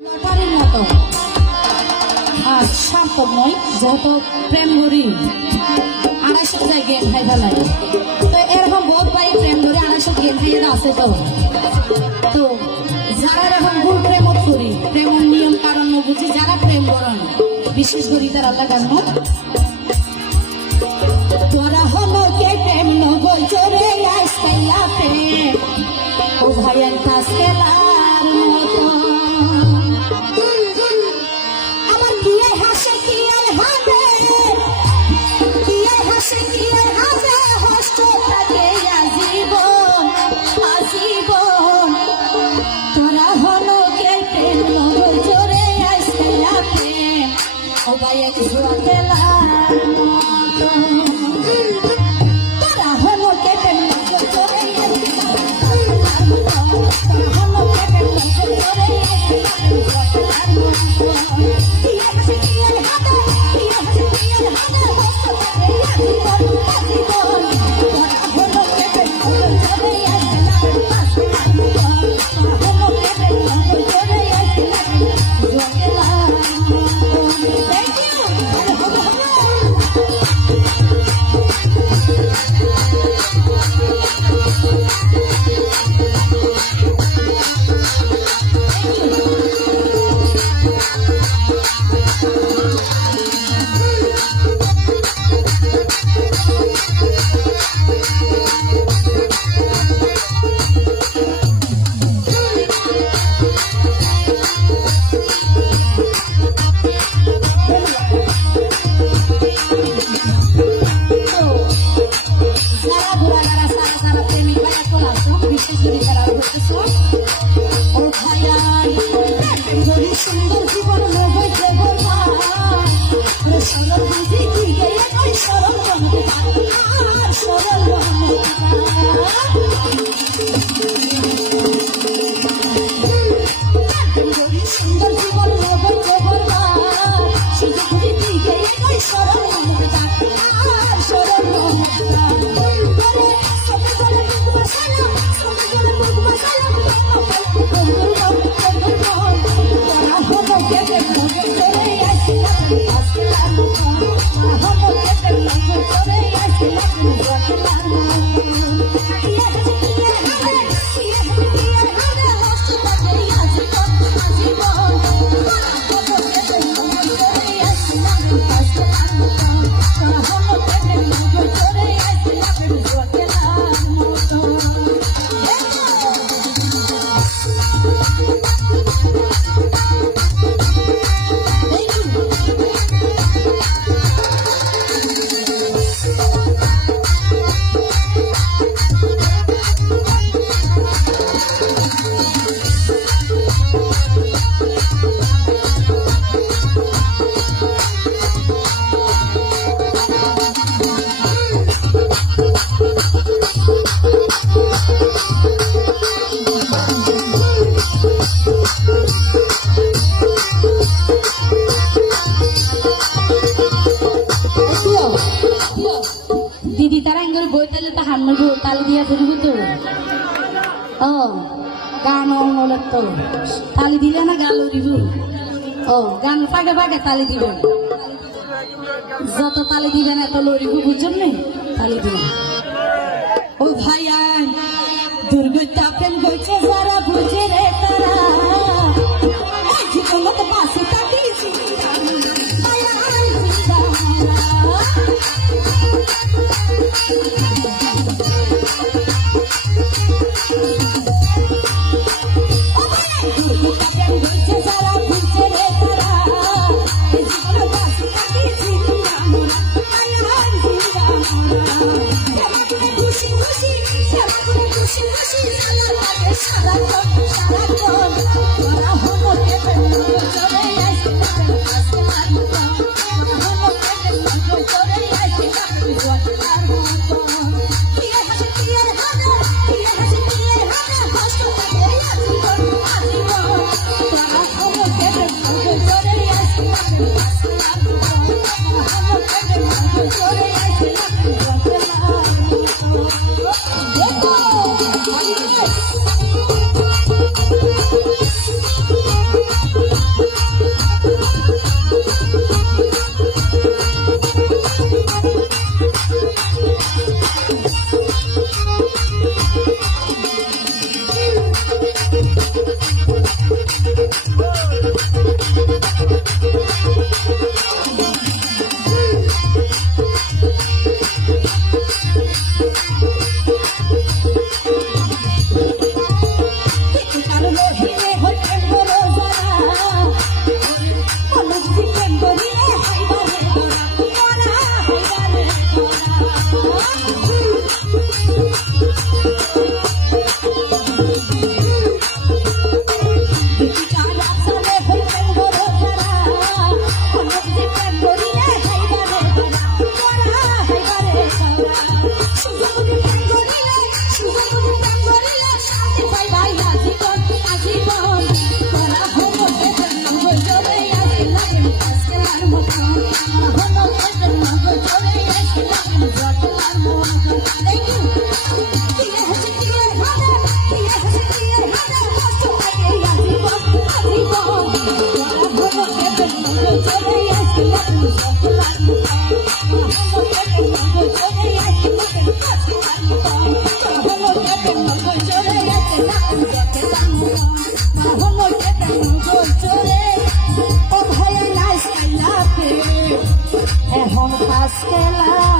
লটারির মতো আর সম্পূর্ণই যেহেতু প্রেম ধরি 250 যায় গেম খাই ফেলাই তো এরকম বহুত পাই প্রেম ধরে 250 গেম খাইয়ে আছে তো যারা এরকম ভুল প্রেম করি প্রেমের নিয়ম কারণ বুঝি যারা প্রেম করেন বিশেষ করে তার আল্লাহ গান তোরা হলো কে প্রেম নগল চোরে আইসকাইয়া প্রেম ও ভাইয়ান কাজ খেলার মতো আমার দিয়ে হাসে কি আর হাবে দিয়ে হাসে কি আর হাবে হস্ত থাকে আজীবন আজীবন তোরা হলো কে প্রেম নগল চোরে আইসকাইয়া প্রেম ও ভাইয়ান জুয়া খেলার মতো সুন্দর জীবন সরল বুঝি দিকে সরল আর সরল সুন্দর জীবন শুধু বুঝি দিকে সরল আর সরল দিদি তারা এঙ্গেল বই তাহলে তো হান মারবো তালি দিয়া ধরবো তো ও গান তো তালি দিলে না গাল দিব ও গান পাগে পাগে তালি দিবেন যত তালি দিবেন এত লড়িব বুঝছেন নেই তালি দিবেন ও ভাইয়ান দুর্গতা প্রেম করছে যারা বুঝে রে তারা জীবন তো পাশে তাকিয়েছি এখন পাঁচ কেলা